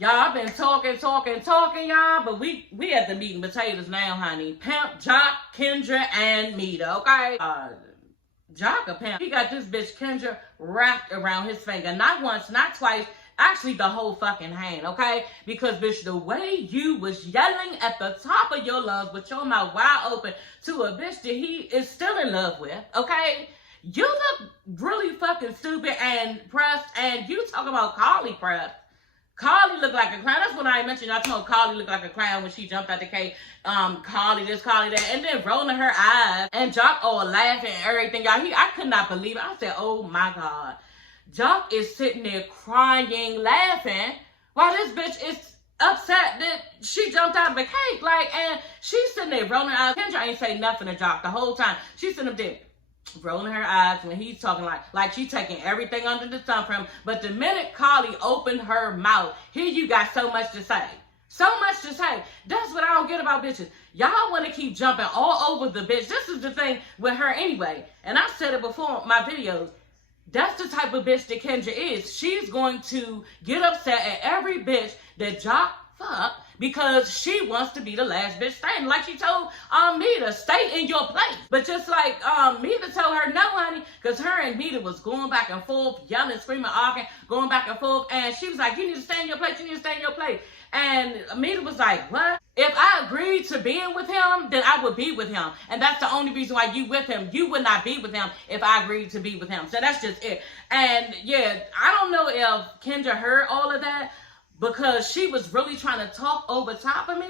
Y'all, I've been talking, y'all, but we at the meat and potatoes now, honey. Pimp, Jock, Kendra, and Mita, okay? Jock a pimp. He got this bitch Kendra wrapped around his finger. Not once, not twice, actually the whole fucking hand, okay? Because, bitch, the way you was yelling at the top of your lungs with your mouth wide open to a bitch that he is still in love with, okay? You look really fucking stupid and pressed, and you talk about Carly pressed. Carly looked like a clown. That's what I mentioned. I told Carly looked like a clown when she jumped out the cake. Carly this, Carly that. And then rolling her eyes. And Jock all laughing and everything. Y'all, I could not believe it. I said, oh my God. Jock is sitting there crying, laughing, while this bitch is upset that she jumped out of the cake. Like, and she's sitting there rolling her eyes. Kendra ain't say nothing to Jock the whole time. She's sitting up there rolling her eyes when he's talking like she taking everything under the sun from him. But the minute Carly opened her mouth, here you got so much to say. So much to say. That's what I don't get about bitches. Y'all want to keep jumping all over the bitch. This is the thing with her anyway. And I've said it before in my videos. That's the type of bitch that Kendra is. She's going to get upset at every bitch that Jock fuck because she wants to be the last bitch standing. Like she told Mita, stay in your place. But just like Mita told her, no, honey, because her and Mita was going back and forth, yelling, screaming, arguing, going back and forth. And she was like, you need to stay in your place. You need to stay in your place. And Mita was like, what? If I agreed to being with him, then I would be with him. And that's the only reason why you with him. You would not be with him if I agreed to be with him. So that's just it. And yeah, I don't know if Kendra heard all of that, because she was really trying to talk over top of me,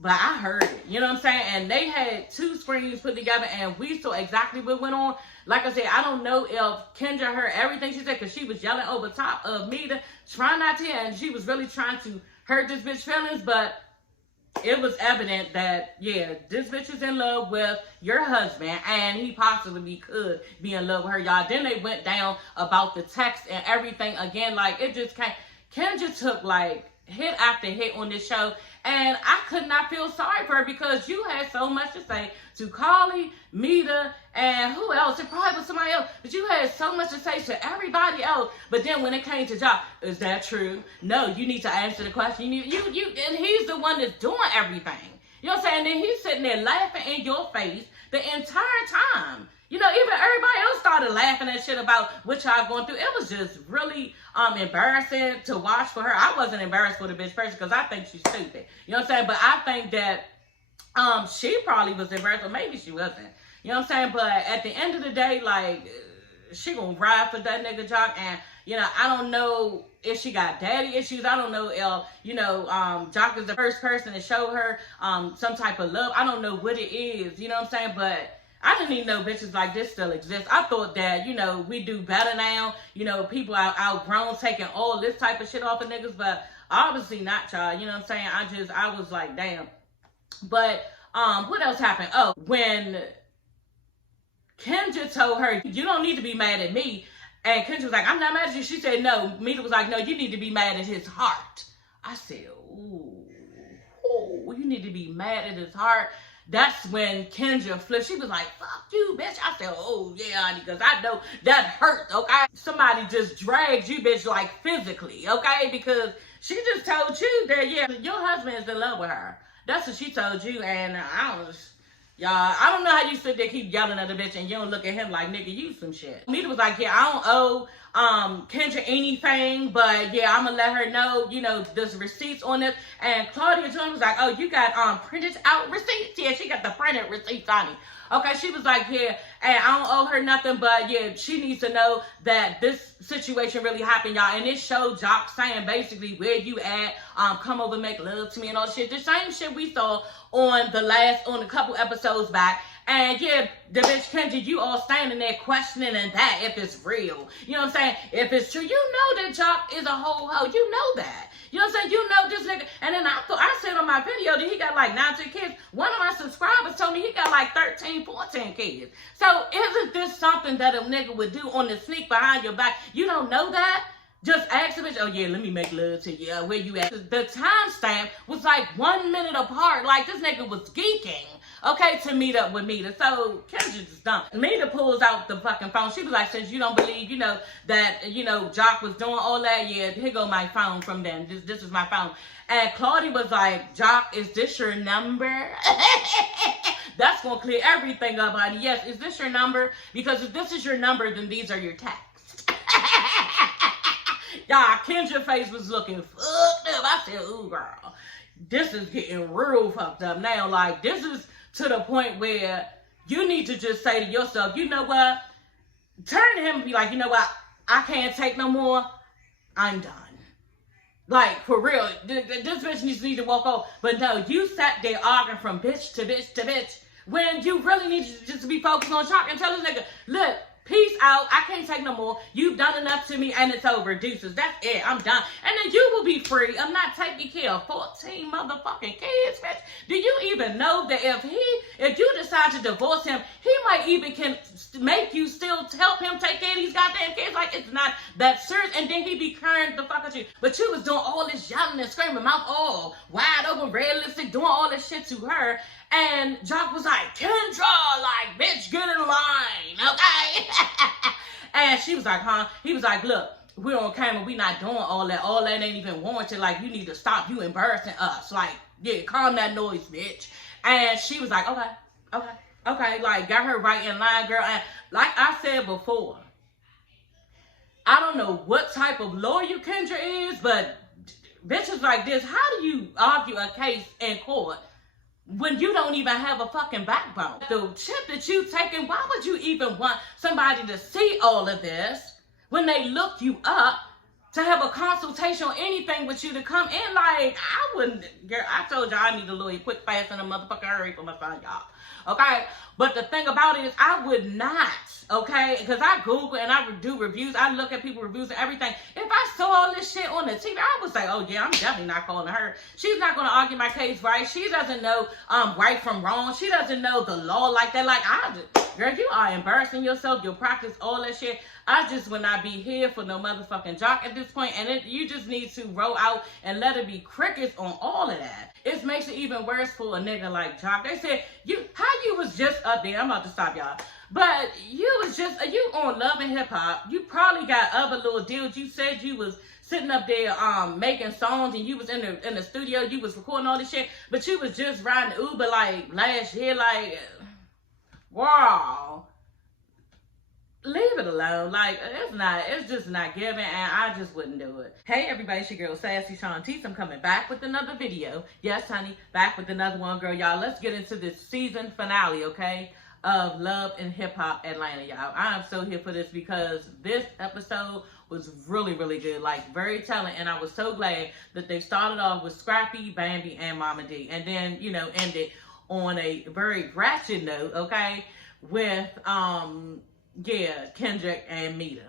but I heard it. You know what I'm saying? And they had two screens put together, and we saw exactly what went on. Like I said, I don't know if Kendra heard everything she said, because she was yelling over top of me, trying not to, and she was really trying to hurt this bitch feelings, but it was evident that, yeah, this bitch is in love with your husband, and he possibly could be in love with her, y'all. Then they went down about the text and everything again. Like, it just can't. Kendra took like hit after hit on this show, and I could not feel sorry for her because you had so much to say to Carly, Mita, and who else? It probably was somebody else, but you had so much to say to everybody else. But then when it came to Jock, is that true? No, you need to answer the question. You and he's the one that's doing everything. You know what I'm saying? And then he's sitting there laughing in your face the entire time. You know, even everybody else started laughing at shit about what y'all going through. It was just really embarrassing to watch for her. I wasn't embarrassed for the bitch person because I think she's stupid. You know what I'm saying? But I think that she probably was embarrassed, or maybe she wasn't. You know what I'm saying? But at the end of the day, like, she gonna ride for that nigga Jock. And, you know, I don't know if she got daddy issues. I don't know if, you know, Jock is the first person to show her some type of love. I don't know what it is. You know what I'm saying? But I didn't even know bitches like this still exist. I thought that, you know, we do better now. You know, people are outgrown taking all this type of shit off of niggas, but obviously not, y'all. You know what I'm saying? I was like, damn. But what else happened? Oh, when Kendra told her, you don't need to be mad at me. And Kendra was like, I'm not mad at you. She said, no. Mita was like, no, you need to be mad at his heart. I said, ooh, you need to be mad at his heart. That's when Kendra flipped. She was like, fuck you, bitch. I said, oh, yeah, honey, because I know that hurt, okay? Somebody just dragged you, bitch, like physically, okay? Because she just told you that, yeah, your husband is in love with her. That's what she told you, and I don't know how you sit there keep yelling at the bitch and you don't look at him like, nigga, you some shit. Mita was like, yeah, I don't owe Kendra anything, but yeah, I'm gonna let her know, you know, there's receipts on this. And Claudia Jones was like, oh, you got printed out receipts? Yeah, she got the printed receipts on it. Okay, she was like, yeah, and I don't owe her nothing, but yeah, she needs to know that this situation really happened, y'all. And it showed Jock saying basically, where you at? Come over, make love to me and all shit. The same shit we saw on a couple episodes back. And yeah, the bitch Kendra, you all standing there questioning and that if it's real. You know what I'm saying? If it's true, you know that Jock is a whole hoe. You know that. You know what I'm saying? You know this nigga. And then I said on my video that he got like 19 kids. One of my subscribers told me he got like 13, 14 kids. So isn't this something that a nigga would do on the sneak behind your back? You don't know that? Just ask the bitch, oh yeah, let me make love to you. Where you at? The timestamp was like 1 minute apart. Like this nigga was geeking. okay, to meet up with Mita. So Kendra just dumb. Mita pulls out the fucking phone. She was like, since you don't believe, that, Jock was doing all that, yeah, here go my phone from them. This is my phone. And Claudia was like, Jock, is this your number? That's going to clear everything up, honey. Yes, is this your number? Because if this is your number, then these are your texts. Y'all, Kendra's face was looking fucked up. I said, ooh, girl, this is getting real fucked up now. Like, this is to the point where you need to just say to yourself, you know what? Turn to him and be like, you know what? I can't take no more. I'm done. Like, for real, this bitch needs to walk off. But no, you sat there arguing from bitch to bitch to bitch when you really need to just be focused on Jock and tell this nigga, look, peace out. I can't take no more. You've done enough to me and it's over. Deuces. That's it. I'm done. And then you will be free. I'm not taking care of 14 motherfucking kids, bitch. Do you even know that if you decide to divorce him, he might even can make you still help him take care of these goddamn kids? Like, it's not that serious. And then he be crying the fuck at you. But you was doing all this yelling and screaming, mouth all wide open, red lipstick, doing all this shit to her. And Jock was like, Kendra, like, bitch, get in line, okay? And she was like, huh? He was like, look, we're on camera. We not doing all that. All that ain't even warranted. Like, you need to stop. You embarrassing us. Like, yeah, calm that noise, bitch. And she was like, okay. Like, got her right in line, girl. And like I said before, I don't know what type of lawyer Kendra is, but bitches like this, how do you argue a case in court when you don't even have a fucking backbone? The shit that you taking, why would you even want somebody to see all of this when they look you up to have a consultation or anything with you to come in? Like, I wouldn't, girl, I told y'all I need a lawyer quick, fast, and a motherfucking hurry for my son, y'all. Okay? But the thing about it is, I would not, okay? Because I Google and I do reviews. I look at people's reviews and everything. If I saw all this shit on the TV, I would say, oh, yeah, I'm definitely not calling her. She's not going to argue my case right. She doesn't know right from wrong. She doesn't know the law like that. Like, girl, you are embarrassing yourself. You practice all that shit. I just would not be here for no motherfucking Jock at this point. And you just need to roll out and let it be crickets on all of that. It makes it even worse for a nigga like Jock. They said, how you was just up there. I'm about to stop y'all. But you on Love and Hip Hop. You probably got other little deals. You said you was sitting up there making songs and you was in the studio. You was recording all this shit. But you was just riding Uber like last year. Like, wow. Leave it alone. Like, it's just not giving, and I just wouldn't do it. Hey everybody, it's your girl Sassy Shantice. I'm coming back with another video. Yes, honey, back with another one, girl. Y'all, let's get into this season finale, okay, of Love and Hip Hop Atlanta, y'all. I am so here for this because this episode was really, really good, like very telling, and I was so glad that they started off with Scrappy, Bambi, and Mama D, and then, ended on a very ratchet note, okay, with, Kendra and Mita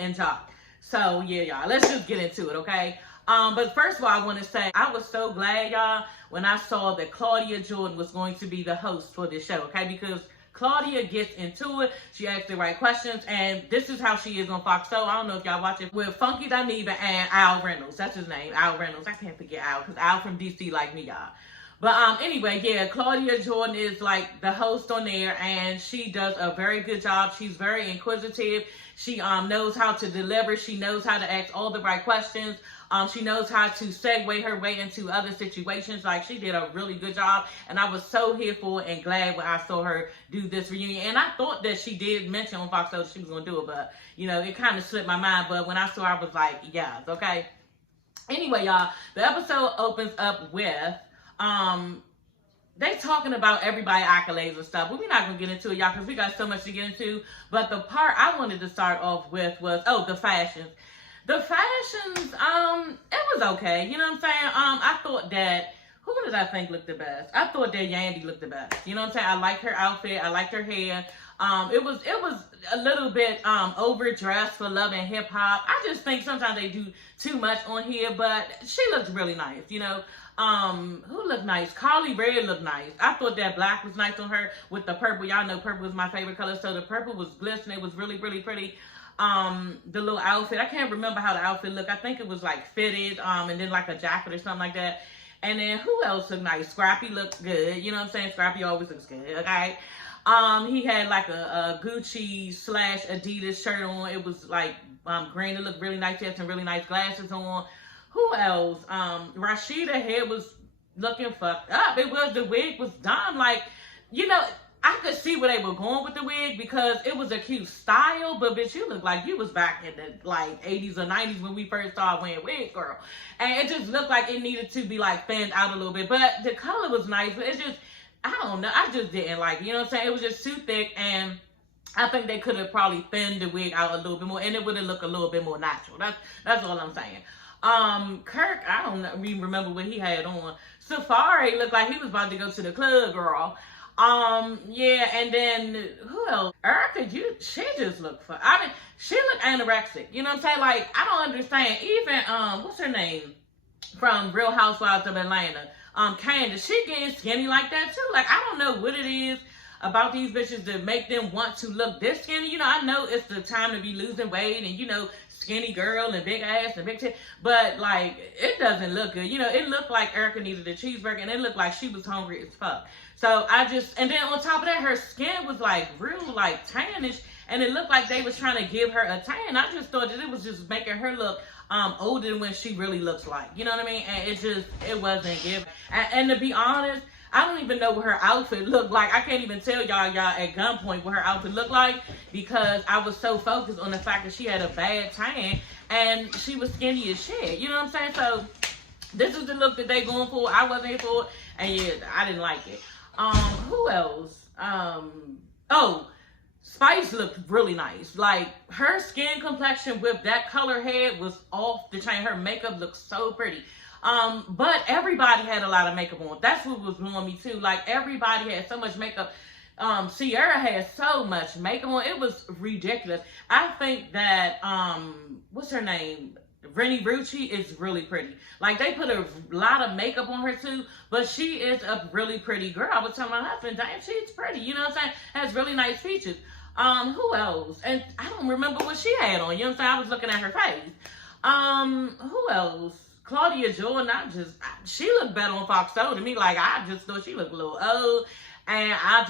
and Jock. So yeah, y'all, let's just get into it, okay? But first of all, I want to say I was so glad, y'all, when I saw that Claudia Jordan was going to be the host for this show, okay? Because Claudia gets into it, she asks the right questions, and this is how she is on Fox. So I don't know if y'all watch it with Funky Dineva and Al Reynolds. That's his name, Al Reynolds. I can't forget Al because Al from DC like me, y'all. But anyway, yeah, Claudia Jordan is like the host on there, and she does a very good job. She's very inquisitive. She knows how to deliver. She knows how to ask all the right questions. She knows how to segue her way into other situations. Like, she did a really good job, and I was so here for it and glad when I saw her do this reunion. And I thought that she did mention on Fox that she was going to do it, but, it kind of slipped my mind. But when I saw her, I was like, yes, okay. Anyway, y'all, the episode opens up with they talking about everybody accolades and stuff, but we're not gonna get into it, y'all, because we got so much to get into. But the part I wanted to start off with was the fashions. The fashions, it was okay. You know what I'm saying? I thought that, who did I think looked the best? I thought that Yandy looked the best. You know what I'm saying? I liked her outfit. I liked her hair. It was a little bit overdressed for Love and Hip Hop. I just think sometimes they do too much on here, but she looks really nice, Who looked nice? Carly Red looked nice. I thought that black was nice on her with the purple. Y'all know purple was my favorite color, so the purple was glistening. It was really, really pretty. The little outfit, I can't remember how the outfit looked. I think it was like fitted, and then like a jacket or something like that. And then who else looked nice? Scrappy looked good. You know what I'm saying? Scrappy always looks good, okay? He had like a Gucci slash Adidas shirt on. It was like green. It looked really nice. He had some really nice glasses on. Who else? Rashida hair was looking fucked up. The wig was dumb. Like, you know, I could see where they were going with the wig because it was a cute style, but bitch, you look like you was back in the like 80s or 90s when we first started wearing wigs, girl. And it just looked like it needed to be like thinned out a little bit. But the color was nice, but it's just, I don't know, I just didn't like it. You know what I'm saying? It was just too thick, and I think they could have probably thinned the wig out a little bit more, and it would have looked a little bit more natural. That's all I'm saying. Kirk, I don't even remember what he had on. Safari looked like he was about to go to the club, girl. Yeah, and then who else? Erica, she just looked she looked anorexic. You know what I'm saying? Like, I don't understand. Even what's her name from Real Housewives of Atlanta? Candace, she getting skinny like that too. Like, I don't know what it is about these bitches that make them want to look this skinny. You know, I know it's the time to be losing weight, and you know, skinny girl and big ass and big titty, but like, it doesn't look good. You know, it looked like Erica needed a cheeseburger, and it looked like she was hungry as fuck. So and then on top of that, her skin was like real like tannish, and it looked like they was trying to give her a tan. I just thought that it was just making her look older than when she really looks like. You know what I mean? And it wasn't giving. And to be honest, I don't even know what her outfit looked like. I can't even tell y'all at gunpoint what her outfit looked like because I was so focused on the fact that she had a bad tan and she was skinny as shit. You know what I'm saying? So this is the look that they going for. I wasn't here for it, and yeah, I didn't like it. Who else? Oh, Spice looked really nice. Like, her skin complexion with that color head was off the chain. Her makeup looked so pretty. But everybody had a lot of makeup on. That's what was blowing me too. Like, everybody had so much makeup. Sierra had so much makeup on. It was ridiculous. I think that, what's her name? Rennie Rucci is really pretty. Like, they put a lot of makeup on her too, but she is a really pretty girl. I was telling my husband, damn, she's pretty. You know what I'm saying? Has really nice features. Who else? And I don't remember what she had on. You know what I'm saying? I was looking at her face. Who else? Claudia Jordan, she looked better on Fox Soul to me. Like, I just thought she looked a little old. And her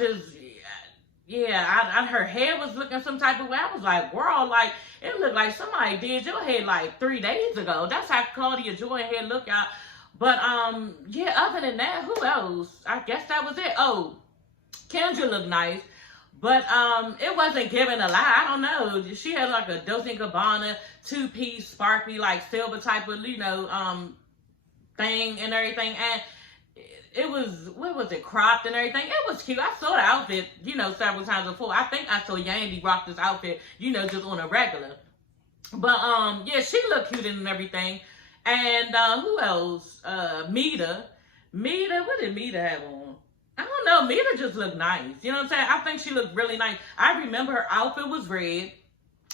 hair was looking some type of way. I was like, girl, like, it looked like somebody did your hair like 3 days ago. That's how Claudia Jordan hair looked out. But, yeah, other than that, who else? I guess that was it. Oh, Kendra looked nice. But, it wasn't giving a lot. I don't know. She had like a Dolce & Gabbana 2-piece sparkly, like silver type of, you know, thing and everything. And it was, what was it, cropped and everything. It was cute. I saw the outfit, you know, several times before. I think I saw Yandy rock this outfit, you know, just on a regular. But, yeah, she looked cute and everything. And, who else? Mita, what did Mita have on? I don't know. Mita just looked nice. You know what I'm saying? I think she looked really nice. I remember her outfit was red.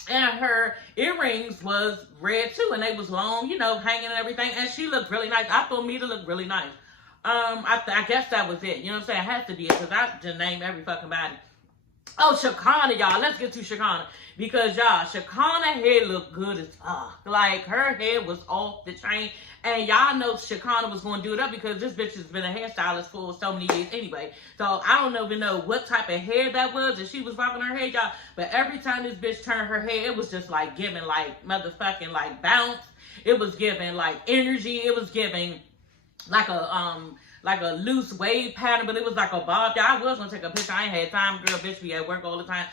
And her earrings was red too. And they was long, you know, hanging and everything. And she looked really nice. I thought Mita looked really nice. I guess that was it. You know what I'm saying? It has to be it because I just named every fucking body. Oh, Shakana, y'all. Let's get to Shakana. Because, y'all, Shakana hair looked good as fuck. Like, her hair was off the chain. And y'all know Shakana was going to do it up because this bitch has been a hairstylist for so many years anyway. So, I don't even know what type of hair that was that she was rocking her hair, y'all. But every time this bitch turned her hair, it was just, like, giving, like, motherfucking, like, bounce. It was giving, like, energy. It was giving, like a loose wave pattern, but it was like a bob. Yeah, I was gonna take a picture. I ain't had time, girl, bitch, we at work all the time.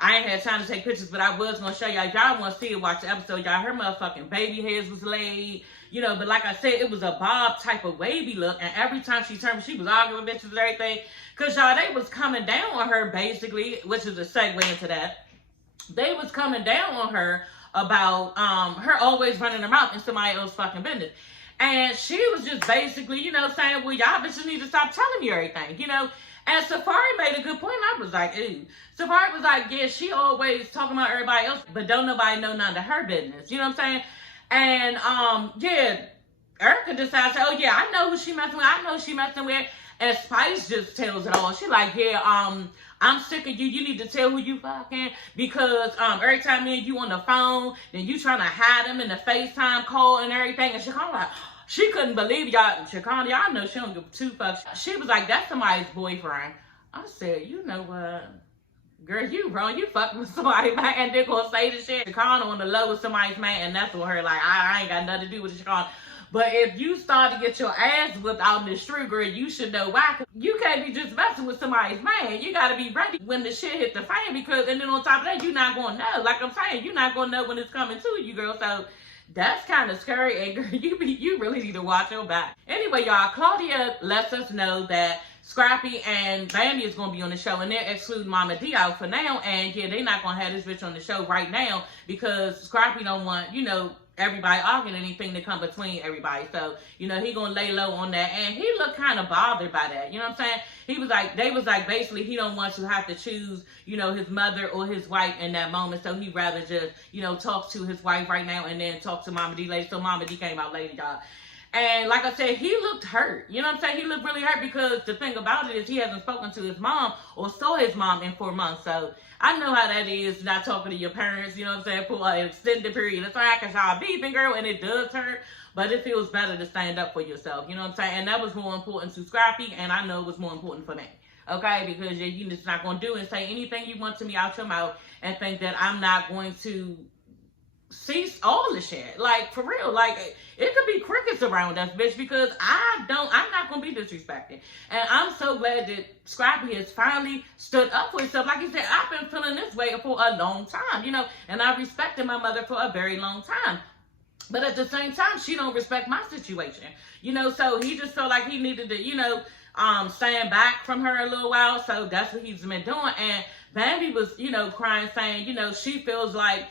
I ain't had time to take pictures, but I was gonna show y'all. Y'all wanna see it, watch the episode. Y'all, her motherfucking baby hairs was laid, you know, but like I said, it was a bob type of wavy look, and every time she turned, she was arguing with bitches and everything, cause y'all, they was coming down on her, basically, which is a segue into that. They was coming down on her about, her always running her mouth in somebody else's fucking business. And she was just basically, you know, saying, well, y'all bitches need to stop telling me everything, you know. And Safari made a good point. And I was like, ooh. Safari was like, yeah, she always talking about everybody else, but don't nobody know none of her business. You know what I'm saying? And, yeah, Erica decides, oh, yeah, I know who she messing with. I know who she messing with. And Spice just tells it all. She like, yeah, I'm sick of you. You need to tell who you fucking, because every time me and you on the phone, then you trying to hide them in the FaceTime call and everything. And she kind of like, She couldn't believe y'all. Chicana, y'all know she don't give two fucks. She was like, that's somebody's boyfriend. I said, you know what? Girl, you wrong. You fucking with somebody, man, and they're gonna say the shit. Chicana on the low with somebody's man, and that's what her, like, I ain't got nothing to do with the Chicana. But if you start to get your ass whipped out in the street, girl, you should know why. Cause you can't be just messing with somebody's man. You gotta be ready when the shit hit the fan, because, and then on top of that, you're not gonna know. Like I'm saying, you're not gonna know when it's coming to you, girl. So that's kind of scary, and girl, you really need to watch your back. Anyway, y'all, Claudia lets us know that Scrappy and Bambi is going to be on the show, and they're excluding Mama D out for now, and yeah, they're not going to have this bitch on the show right now, because Scrappy don't want, you know, everybody arguing anything to come between everybody. So, you know, he gonna lay low on that, and he looked kind of bothered by that. You know what I'm saying? He was like, they was like, basically, he don't want to have to choose, you know, his mother or his wife in that moment. So he'd rather just, you know, talk to his wife right now and then talk to Mama D later. So Mama D came out later, y'all. And like I said, he looked hurt. You know what I'm saying? He looked really hurt, because the thing about it is he hasn't spoken to his mom or saw his mom in 4 months. So I know how that is, not talking to your parents, you know what I'm saying, for an extended period of time, because y'all beefing, girl, and it does hurt. But it feels better to stand up for yourself, you know what I'm saying? And that was more important to Scrappy, and I know it was more important for me. Okay? Because you're just not going to do and say anything you want to me out your mouth and think that I'm not going to cease all the shit. Like, for real, like, it could be crickets around us, bitch, because I'm not gonna be disrespected. And I'm so glad that Scrappy has finally stood up for himself. Like he said, I've been feeling this way for a long time, you know, and I respected my mother for a very long time. But at the same time, she don't respect my situation, you know, so he just felt like he needed to, you know, stand back from her a little while. So that's what he's been doing. And Bambi was, you know, crying, saying, you know, she feels like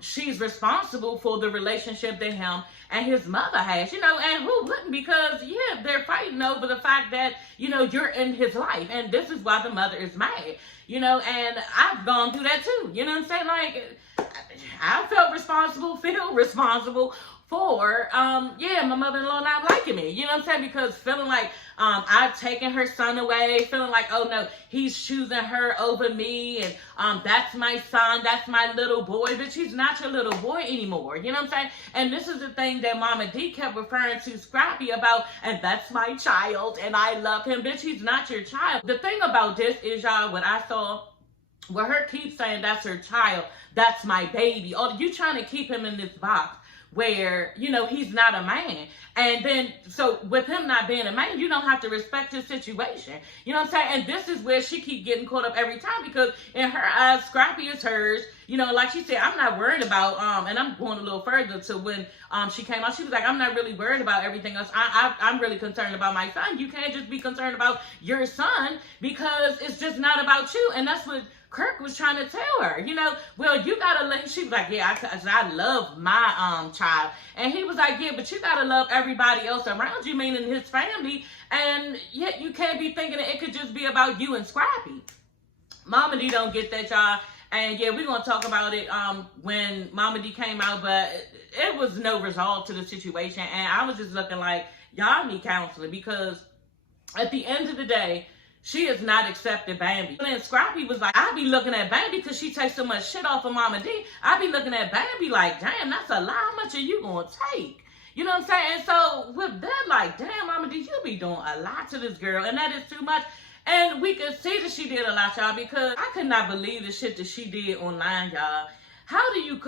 she's responsible for the relationship that him and his mother has, you know, and who wouldn't? Because, yeah, they're fighting over the fact that, you know, you're in his life, and this is why the mother is mad, you know, and I've gone through that too, you know what I'm saying? Like, I feel responsible for, yeah, my mother-in-law not liking me, you know what I'm saying? Because feeling like I've taken her son away, feeling like, oh no, he's choosing her over me, and that's my son, that's my little boy, but she's not your little boy anymore, you know what I'm saying? And this is the thing that Mama D kept referring to Scrappy about, and that's my child, and I love him. Bitch, he's not your child. The thing about this is, y'all, what I saw, where her keeps saying that's her child, that's my baby, or you trying to keep him in this box where, you know, he's not a man. And then, so with him not being a man, you don't have to respect his situation. You know what I'm saying? And this is where she keep getting caught up every time, because in her eyes, Scrappy is hers. You know, like she said, I'm not worried about, and I'm going a little further to when she came out. She was like, I'm not really worried about everything else. I'm really concerned about my son. You can't just be concerned about your son, because it's just not about you. And that's what Kirk was trying to tell her, you know, well, you gotta let, she was like, yeah, I love my child. And he was like, yeah, but you gotta love everybody else around you, meaning his family. And yet you can't be thinking that it could just be about you and Scrappy. Mama D don't get that, y'all. And yeah, we're gonna talk about it when Mama D came out, but it was no resolve to the situation. And I was just looking like, y'all need counseling, because at the end of the day, she has not accepted Bambi. And then Scrappy was like, I be looking at Bambi because she takes so much shit off of Mama D. I be looking at Bambi like, damn, that's a lot. How much are you going to take? You know what I'm saying? And so with that, like, damn, Mama D, you be doing a lot to this girl. And that is too much. And we could see that she did a lot, y'all, because I could not believe the shit that she did online, y'all. How do you...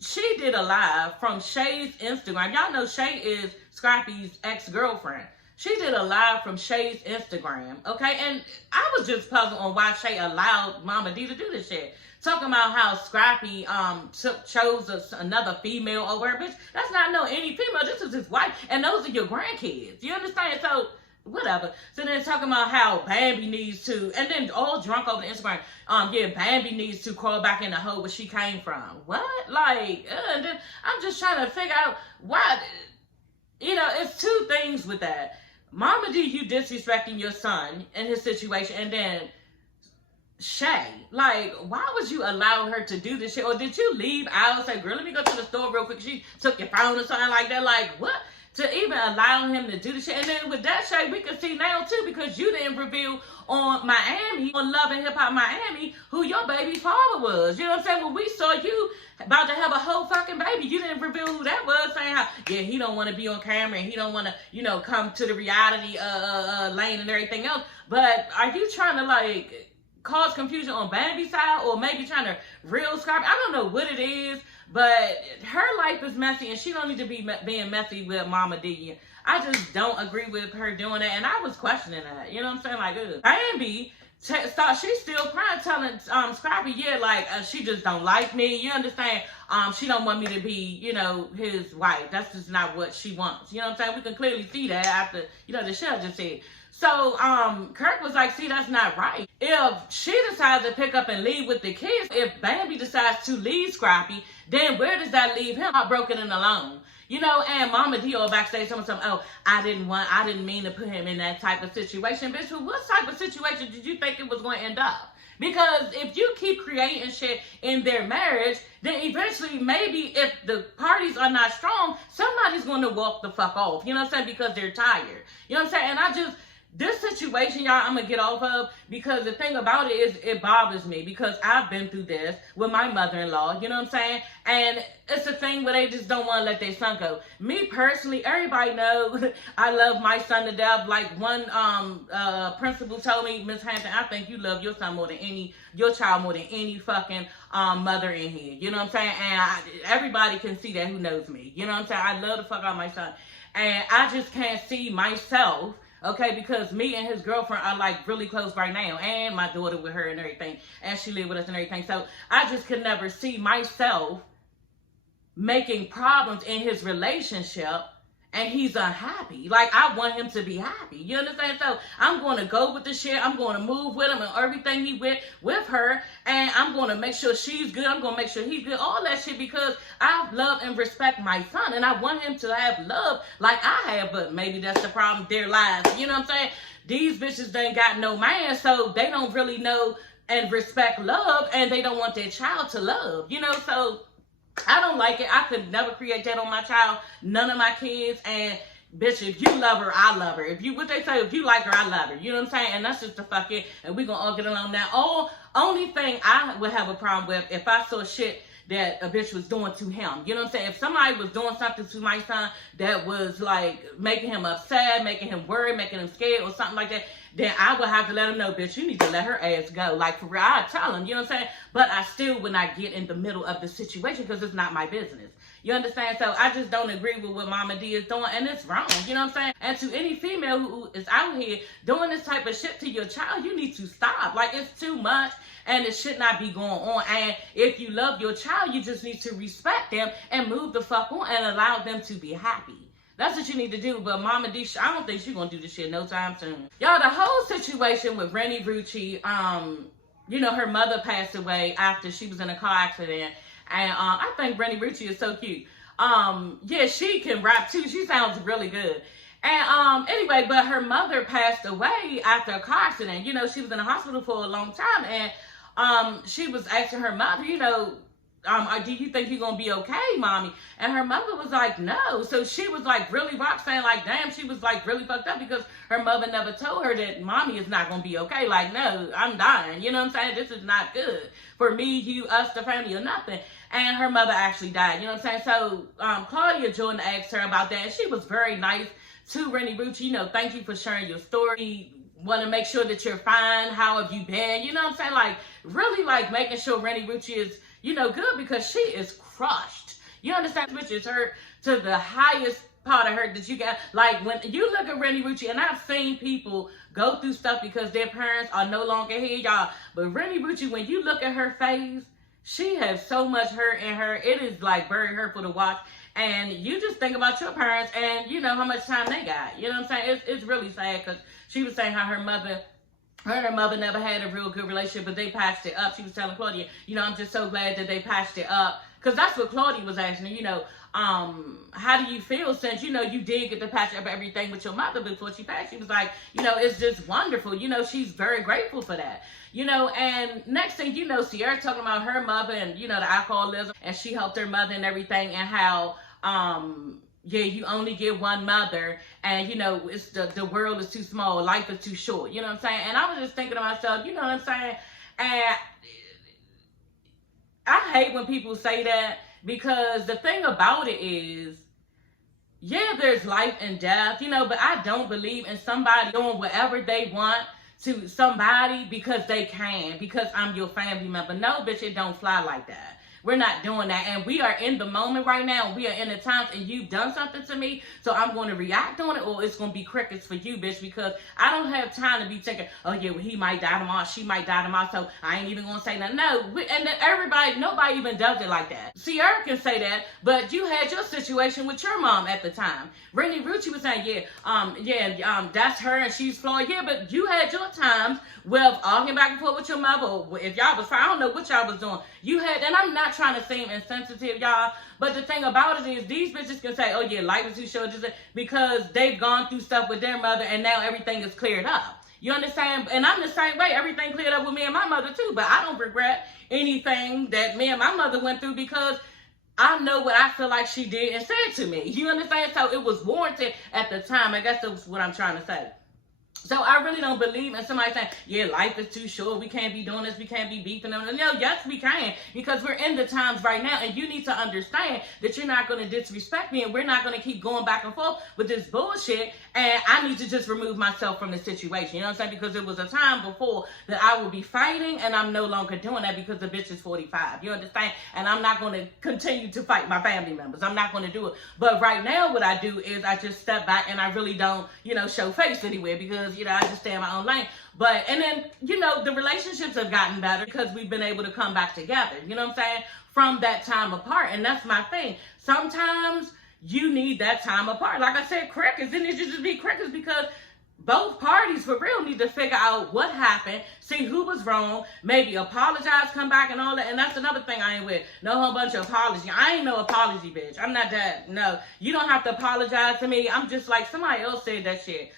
She did a live from Shay's Instagram. Y'all know Shay is Scrappy's ex-girlfriend. She did a live from Shay's Instagram, okay? And I was just puzzled on why Shay allowed Mama D to do this shit. Talking about how Scrappy chose another female over her. Bitch, that's not no any female. This is his wife. And those are your grandkids. You understand? So, whatever. So then talking about how Bambi needs to, and then all drunk over the Instagram, yeah, Bambi needs to crawl back in the hole where she came from. What? Like, and then I'm just trying to figure out why, you know, it's two things with that. Mama D, you disrespecting your son and his situation, and then Shay, like, why would you allow her to do this shit? Or did you leave out and say, girl, let me go to the store real quick? She took your phone or something like that. Like, what? to even allow him to do the shit. And then with that shade, we can see now too, because you didn't reveal on Miami, on Love and Hip Hop Miami, who your baby father was. You know what I'm saying? When we saw you about to have a whole fucking baby, you didn't reveal who that was, saying how, yeah, he don't want to be on camera and he don't want to, you know, come to the reality lane and everything else. But are you trying to like cause confusion on Bambi's side, or maybe trying to real Scrappy? I don't know what it is, but her life is messy and she don't need to be being messy with Mama D. I just don't agree with her doing that, and I was questioning that. You know what I'm saying? Like, Bambi thought she's still crying, telling Scrappy, yeah, like she just don't like me. You understand? She don't want me to be, you know, his wife. That's just not what she wants. You know what I'm saying? We can clearly see that after, you know, the show just said. So Kirk was like, see, that's not right. If she decides to pick up and leave with the kids, if Bambi decides to leave Scrappy, then where does that leave him? Heartbroken and alone. You know, and Mama D backstage something, oh, I didn't mean to put him in that type of situation. Bitch, what type of situation did you think it was going to end up? Because if you keep creating shit in their marriage, then eventually, maybe if the parties are not strong, somebody's going to walk the fuck off. You know what I'm saying? Because they're tired. You know what I'm saying? And this situation, y'all, I'm going to get off of, because the thing about it is it bothers me, because I've been through this with my mother-in-law, you know what I'm saying? And it's a thing where they just don't want to let their son go. Me personally, everybody knows I love my son to death. Like one principal told me, Miss Hampton, I think you love your son more than your child more than any fucking mother in here. You know what I'm saying? And everybody can see that who knows me. You know what I'm saying? I love the fuck out of my son. And I just can't see myself, okay, because me and his girlfriend are like really close right now, and my daughter with her and everything, and she live with us and everything. So I just could never see myself making problems in his relationship and he's unhappy. Like, I want him to be happy. You understand? So I'm going to go with the shit. I'm going to move with him and everything he with her. And I'm going to make sure she's good. I'm going to make sure he's good. All that shit, because I love and respect my son. And I want him to have love like I have. But maybe that's the problem. Their lives. You know what I'm saying? These bitches ain't got no man. So they don't really know and respect love. And they don't want their child to love. You know, so I don't like it. I could never create that on my child. None of my kids. And bitch, if you love her, I love her. If you, what they say, if you like her, I love her. You know what I'm saying? And that's just the fuck it. And we gonna all get along now. Only thing I would have a problem with, if I saw shit that a bitch was doing to him. You know what I'm saying? If somebody was doing something to my son that was like making him upset, making him worried, making him scared or something like that, then I would have to let him know, bitch, you need to let her ass go. Like, for real, I'd tell him, you know what I'm saying? But I still would not get in the middle of the situation, because it's not my business. You understand? So I just don't agree with what Mama D is doing, and it's wrong. You know what I'm saying? And to any female who is out here doing this type of shit to your child, you need to stop. Like, it's too much, and it should not be going on. And if you love your child, you just need to respect them and move the fuck on and allow them to be happy. That's what you need to do. But Mama D, I don't think she's going to do this shit no time soon. Y'all, the whole situation with Rennie Rucci, you know, her mother passed away after she was in a car accident. And I think Rennie Rucci is so cute. Yeah, she can rap too. She sounds really good. And anyway, but her mother passed away after a car accident. You know, she was in the hospital for a long time. And she was asking her mother, you know, do you think you're going to be okay, mommy? And her mother was like, no. So she was like really rock saying like, damn, she was like really fucked up, because her mother never told her that mommy is not going to be okay. Like, no, I'm dying. You know what I'm saying? This is not good for me, you, us, the family, or nothing. And her mother actually died. You know what I'm saying? So Claudia Jordan asked her about that. And she was very nice to Rennie Rucci. You know, thank you for sharing your story. Want to make sure that you're fine. How have you been? You know what I'm saying? Like, really like making sure Rennie Rucci is, you know, good, because she is crushed. You understand? Which is hurt to the highest part of her that you got. Like, when you look at Rennie Rucci, and I've seen people go through stuff because their parents are no longer here, y'all. But Rennie Rucci, when you look at her face, she has so much hurt in her. It is like very hurtful to watch. And you just think about your parents and you know how much time they got. You know what I'm saying? It's really sad, because she was saying how her and her mother never had a real good relationship, but they patched it up. She was telling Claudia, you know, I'm just so glad that they patched it up. Because that's what Claudia was asking her, you know, how do you feel since, you know, you did get to patch up everything with your mother before she passed? She was like, you know, it's just wonderful. You know, she's very grateful for that. You know, and next thing you know, Sierra talking about her mother and, you know, the alcoholism, and she helped her mother and everything, and how, yeah, you only get one mother, and you know, it's the world is too small, life is too short. You know what I'm saying? And I was just thinking to myself, you know what I'm saying? And I hate when people say that, because the thing about it is, yeah, there's life and death, you know, but I don't believe in somebody doing whatever they want to somebody because they can, because I'm your family member. No, bitch, it don't fly like that. We're not doing that. And we are in the moment right now. We are in the times, and you've done something to me, so I'm going to react on it, or it's going to be crickets for you, bitch, because I don't have time to be thinking, oh, yeah, well, he might die tomorrow, she might die tomorrow, so I ain't even going to say nothing. No, and then everybody, nobody even does it like that. Sierra can say that, but you had your situation with your mom at the time. Rennie Rucci was saying, that's her, and she's Floyd. Yeah, but you had your times with arguing back and forth with your mother, or if y'all was fine, I don't know what y'all was doing. You had, and I'm not trying to seem insensitive, y'all, but the thing about it is, these bitches can say, oh yeah, life is too short, just because they've gone through stuff with their mother, and now everything is cleared up. You understand? And I'm the same way. Everything cleared up with me and my mother too, but I don't regret anything that me and my mother went through, because I know what I feel like she did and said to me. You understand? So it was warranted at the time. I guess that's what I'm trying to say. So I really don't believe in somebody saying, yeah, life is too short, we can't be doing this, we can't be beefing them. No, yes, we can, because we're in the times right now, and you need to understand that you're not going to disrespect me, and we're not going to keep going back and forth with this bullshit, and I need to just remove myself from the situation. You know what I'm saying? Because it was a time before that I would be fighting, and I'm no longer doing that because the bitch is 45. You understand? And I'm not going to continue to fight my family members. I'm not going to do it. But right now, what I do is I just step back, and I really don't, you know, show face anywhere, because you know, I just stay in my own lane. But, and then, you know, the relationships have gotten better because we've been able to come back together, you know what I'm saying, from that time apart. And that's my thing. Sometimes you need that time apart. Like I said, crickets, and it should just be crickets, because both parties for real need to figure out what happened, see who was wrong, maybe apologize, come back and all that. And that's another thing I ain't with. No whole bunch of apology. I ain't no apology, bitch. I'm not that. No, you don't have to apologize to me. I'm just like, somebody else said that shit.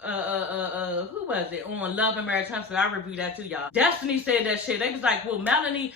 Who was it on Love and Marriage Huntsville? I review that too, y'all. Destiny said that shit. They was like, well, Melanie,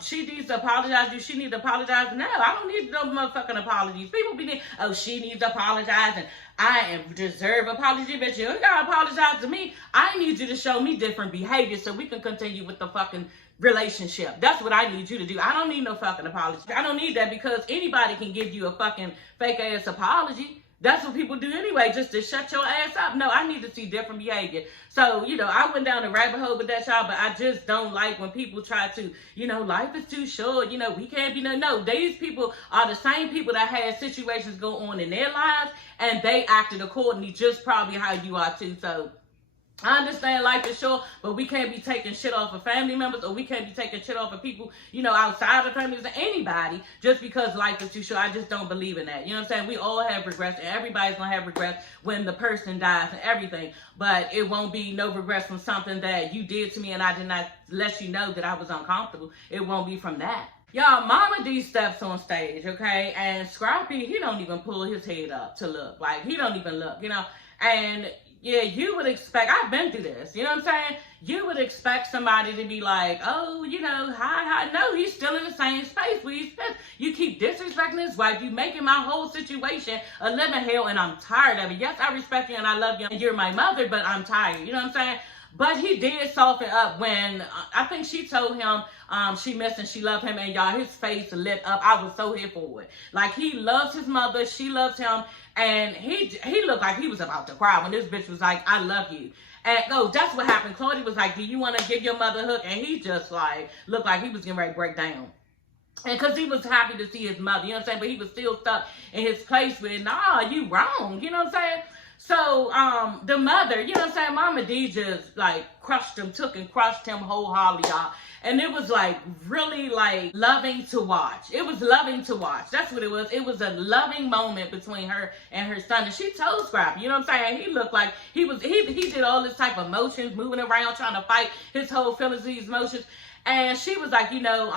she needs to apologize. Do she need to apologize? No, I don't need no motherfucking apologies. People be, oh, she needs to apologize, and I deserve apology, bitch. You ain't gotta apologize to me. I need you to show me different behavior so we can continue with the fucking relationship. That's what I need you to do. I don't need no fucking apology. I don't need that, because anybody can give you a fucking fake ass apology. That's what people do anyway, just to shut your ass up. No, I need to see different behavior. So, you know, I went down the rabbit hole with that, y'all, but I just don't like when people try to, you know, life is too short, you know, we can't be no. These people are the same people that had situations go on in their lives, and they acted accordingly, just probably how you are too. So I understand life is short, but we can't be taking shit off of family members, or we can't be taking shit off of people, you know, outside of families, or anybody, just because life is too short. I just don't believe in that. You know what I'm saying? We all have regrets, and everybody's gonna have regrets when the person dies and everything, but it won't be no regrets from something that you did to me and I did not let you know that I was uncomfortable. It won't be from that. Y'all, Mama D steps on stage, okay? And Scrappy, he don't even pull his head up to look. Like, he don't even look, you know? And yeah, you would expect, I've been through this, you know what I'm saying? You would expect somebody to be like, oh, you know, hi. No, he's still in the same space where he's pissed. You keep disrespecting his wife. You making my whole situation a living hell, and I'm tired of it. Yes, I respect you and I love you, and you're my mother, but I'm tired, you know what I'm saying? But he did soften up when, I think she told him she missed and she loved him, and y'all, his face lit up. I was so here for it. Like, he loves his mother, she loves him, and he looked like he was about to cry when this bitch was like, I love you. And that's what happened. Claudia was like, do you want to give your mother a hug? And he just like, looked like he was getting ready to break down. And because he was happy to see his mother, you know what I'm saying? But he was still stuck in his place with, nah, you wrong, you know what I'm saying? So, the mother, you know what I'm saying? Mama D just, like, crushed him wholeheartedly, y'all. And it was, like, really, like, loving to watch. It was loving to watch. That's what it was. It was a loving moment between her and her son. And she told Scrappy, you know what I'm saying? He looked like he did all this type of motions, moving around, trying to fight his whole feelings, these emotions. And she was like, you know,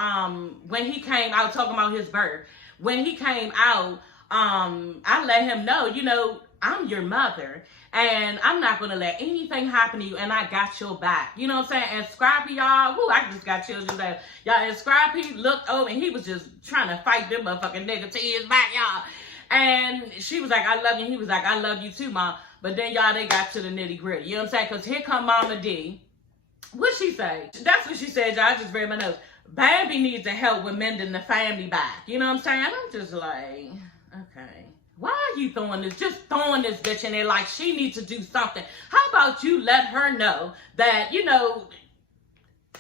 when he came out talking about his birth, when he came out, I let him know, you know, I'm your mother, and I'm not going to let anything happen to you, and I got your back. You know what I'm saying? And Scrappy, y'all, whoo, I just got chills just there. Y'all, and Scrappy looked over, and he was just trying to fight them motherfucking nigga to his back, y'all. And she was like, I love you. And he was like, I love you too, Mom. But then y'all, they got to the nitty gritty. You know what I'm saying? Because here come Mama D. What'd she say? That's what she said, y'all. I just read my notes. Bambi needs to help with mending the family back. You know what I'm saying? I'm just like, okay. Why are you throwing this? Just throwing this bitch in there like she needs to do something. How about you let her know that, you know,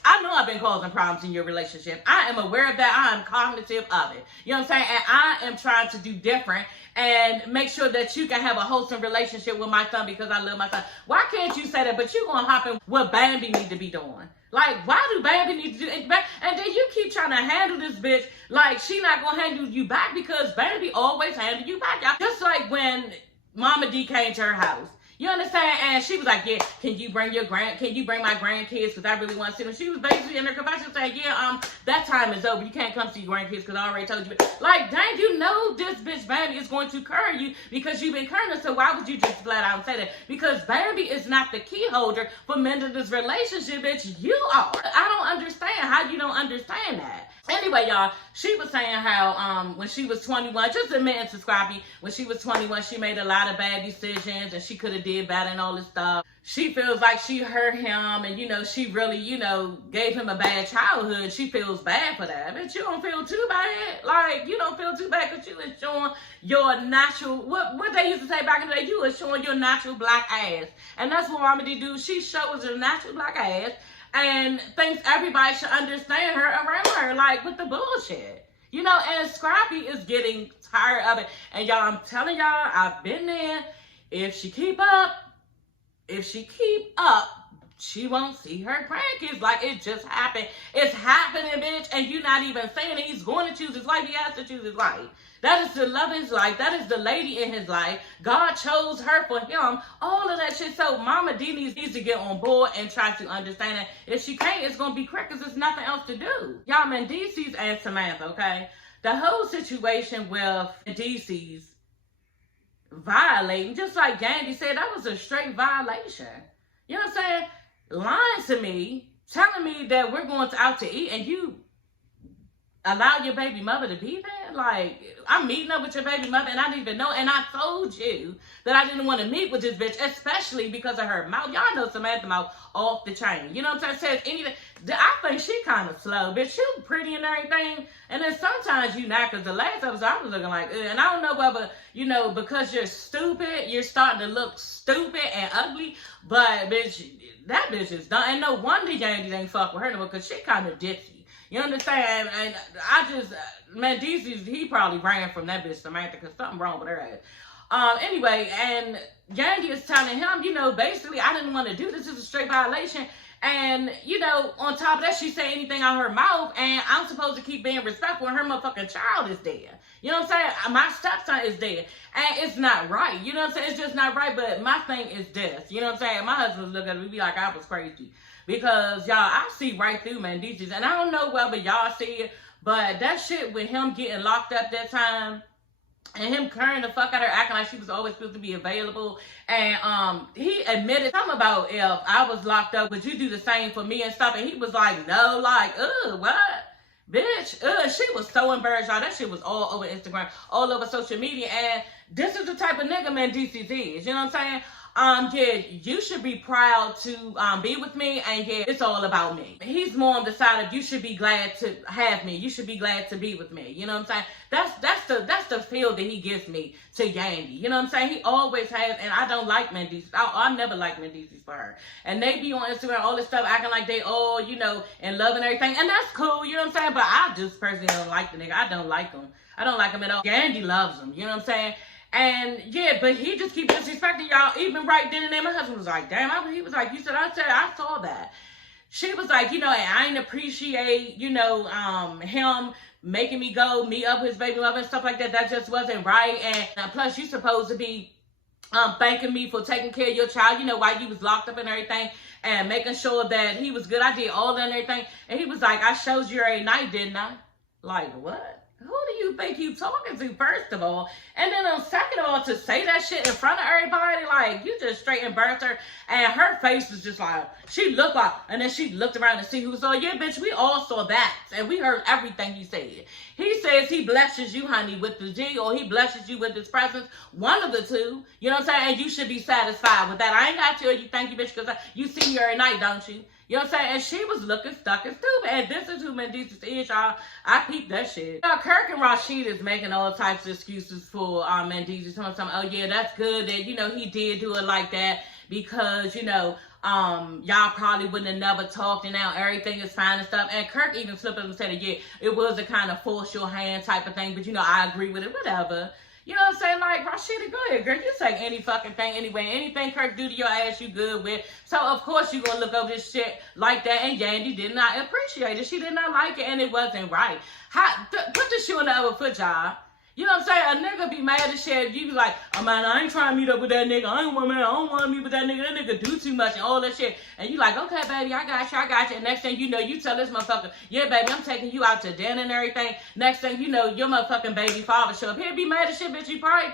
I know I've been causing problems in your relationship. I am aware of that. I am cognitive of it. You know what I'm saying? And I am trying to do different and make sure that you can have a wholesome relationship with my son because I love my son. Why can't you say that? But you gonna hop in what Bambi need to be doing. Like, why do Bambi need to do it? And then you keep trying to handle this bitch like she not gonna handle you back because Bambi always handle you back, y'all. Just like when Mama D came to her house. You understand? And she was like, yeah, can you bring my grandkids? Because I really want to see them. She was basically in her confession saying, yeah, that time is over. You can't come see your grandkids because I already told you. Like, dang, you know this bitch Bambi is going to curry you because you've been currying her. So why would you just flat out say that? Because Bambi is not the key holder for mending this relationship, bitch. You are. I don't understand how you don't understand that. Anyway, y'all, she was saying how when she was 21, just admitting to Scrappy, when she was 21, she made a lot of bad decisions and she could have did better and all this stuff. She feels like she hurt him and, you know, she really, you know, gave him a bad childhood. She feels bad for that. But you don't feel too bad. Like, you don't feel too bad because you was showing your natural, what they used to say back in the day, you was showing your natural black ass. And that's what Mama D do. She shows her natural black ass. And thinks everybody should understand her around her, like with the bullshit. You know, and Scrappy is getting tired of it. And y'all, I'm telling y'all, I've been there. If she keep up, she won't see her grandkids. Like, it just happened. It's happening, bitch. And you're not even saying it. He's going to choose his life. He has to choose his life. That is the love of his life. That is the lady in his life. God chose her for him. All of that shit. So Mama D needs to get on board and try to understand that. If she can't, it's going to be quick because there's nothing else to do. Y'all, Mendeecees and Samantha, okay? The whole situation with Mendeecees violating, just like Yandy said, that was a straight violation. You know what I'm saying? Lying to me, telling me that we're going out to eat and you allow your baby mother to be there? Like, I'm meeting up with your baby mother and I didn't even know. And I told you that I didn't want to meet with this bitch, especially because of her mouth. Y'all know Samantha mouth off the chain. You know what I'm saying? Says anything. I think she kind of slow, bitch. She pretty and everything. And then sometimes you not, because the last episode I was looking like, and I don't know whether, you know, because you're stupid, you're starting to look stupid and ugly. But, bitch, that bitch is done. And no wonder Yandy ain't fuck with her no more, because she kind of ditzy. You understand? And I just, Mendeecees, he probably ran from that bitch Samantha because something wrong with her ass. Anyway, and Yandy is telling him, you know, basically, I didn't want to do this. This is a straight violation. And, you know, on top of that, she say anything out her mouth, and I'm supposed to keep being respectful, and her motherfucking child is dead. You know what I'm saying? My stepson is dead, and it's not right. You know what I'm saying? It's just not right, but my thing is this. You know what I'm saying? My husband look at me be like I was crazy. Because, y'all, I see right through Mendeecees, and I don't know whether y'all see it, but that shit with him getting locked up that time, and him carrying the fuck out of her, acting like she was always supposed to be available. And he admitted something about if I was locked up, would you do the same for me and stuff? And he was like, no, like, what? Bitch, she was so embarrassed, y'all. That shit was all over Instagram, all over social media. And this is the type of nigga Mendeecees is. You know what I'm saying? Yeah, you should be proud to be with me, and yeah, it's all about me. He's more on the side of you should be glad to have me. You should be glad to be with me. You know what I'm saying? That's the feel that he gives me to Yandy. You know what I'm saying? He always has, and I don't like Mendeecees. I never liked Mendeecees for her. And they be on Instagram, all this stuff, acting like they all, you know, in love and everything, and that's cool. You know what I'm saying? But I just personally don't like the nigga. I don't like him. I don't like him at all. Yandy loves him. You know what I'm saying? And yeah, but he just keeps disrespecting y'all. Even right then and there, my husband was like, damn, he was like, I saw that. She was like, you know, and I didn't appreciate, you know, him making me go meet up with his baby mother and stuff like that. That just wasn't right. And plus, you supposed to be thanking me for taking care of your child, you know, while you was locked up and everything, and making sure that he was good. I did all that and everything. And he was like, I showed you every night, didn't I? Like, what? Who do you think you talking to, first of all? And then second of all, to say that shit in front of everybody, like, you just straight embarrassed her. And her face was just like, she looked like, and then she looked around to see who saw. Yeah, bitch, we all saw that. And we heard everything you said. He says he blesses you, honey, with the G, or he blesses you with his presence. One of the two. You know what I'm saying? And you should be satisfied with that. I ain't got to tell you, thank you, bitch, because you see me every night, don't you? You know what I'm saying? And she was looking stuck and stupid. And this is who Mendeecees is, y'all. I peeped that shit. Now, Kirk and Rashid is making all types of excuses for Mendeecees. Something, oh, yeah, that's good that, you know, he did do it like that because, you know, y'all probably wouldn't have never talked and now everything is fine and stuff. And Kirk even slipped up and said, yeah, it was a kind of force your hand type of thing. But, you know, I agree with it, whatever. You know what I'm saying? Like, Rashida, go ahead, girl. You say any fucking thing anyway. Anything Kirk do to your ass, you good with. So, of course, you gonna look over this shit like that. And Yandy did not appreciate it. She did not like it, and it wasn't right. Put the shoe in the other foot, y'all. You know what I'm saying? A nigga be mad as shit. You be like, oh man, I ain't trying to meet up with that nigga. I don't want to meet with that nigga. That nigga do too much and all that shit. And you like, okay, baby, I got you. And next thing you know, you tell this motherfucker, yeah, baby, I'm taking you out to dinner and everything. Next thing you know, your motherfucking baby father show up. He'll be mad as shit, bitch. You probably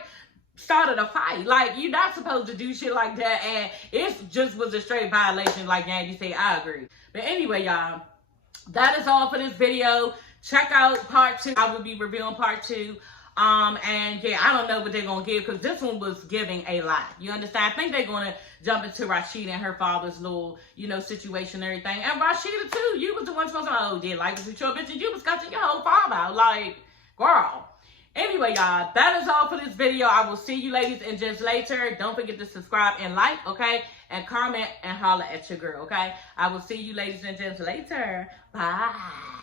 started a fight. Like, you're not supposed to do shit like that. And it just was a straight violation, like Yandy said. I agree. But anyway, y'all, that is all for this video. Check out part 2. I will be reviewing part 2. And yeah, I don't know what they're gonna give because this one was giving a lot. You understand? I think they're gonna jump into Rashida and her father's little, you know, situation and everything. And Rashida too, you was the one supposed to, oh, yeah, like this with your bitch, and you was cutting your whole father out. Like, girl. Anyway, y'all, that is all for this video. I will see you ladies and gents later. Don't forget to subscribe and like, okay? And comment and holler at your girl, okay? I will see you ladies and gents later. Bye.